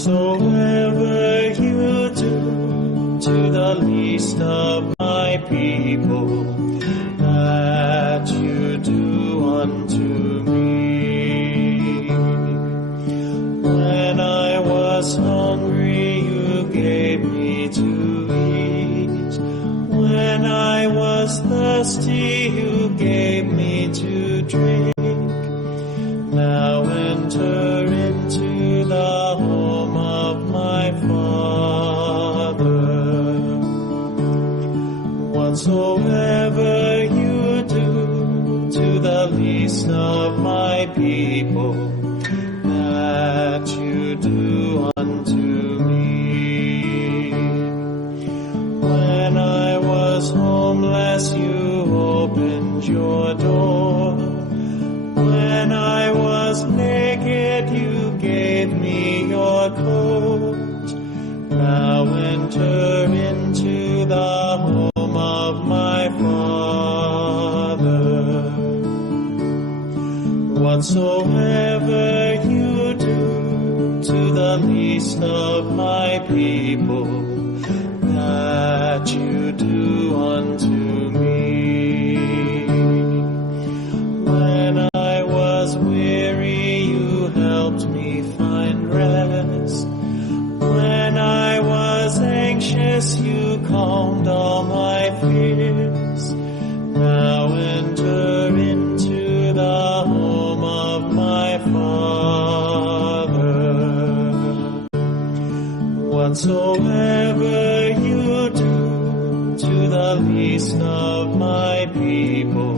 Whatsoever you do to the least of my people, that you do unto me. When I was hungry, you gave me to eat. When I was thirsty, you gave me to drink. Now enter into the home of my Father. Whatsoever you do to the least of my people, that you do unto me. When I was homeless, you opened your door. When I was naked, you gave me your coat. Now enter into the home of my Father. Whatsoever you do to the least of my people, that you do unto me. When I was weary, you helped me find rest. When I was anxious, you calmed all my fears. Now enter into the home of my Father. Whatsoever you do to the least of my people,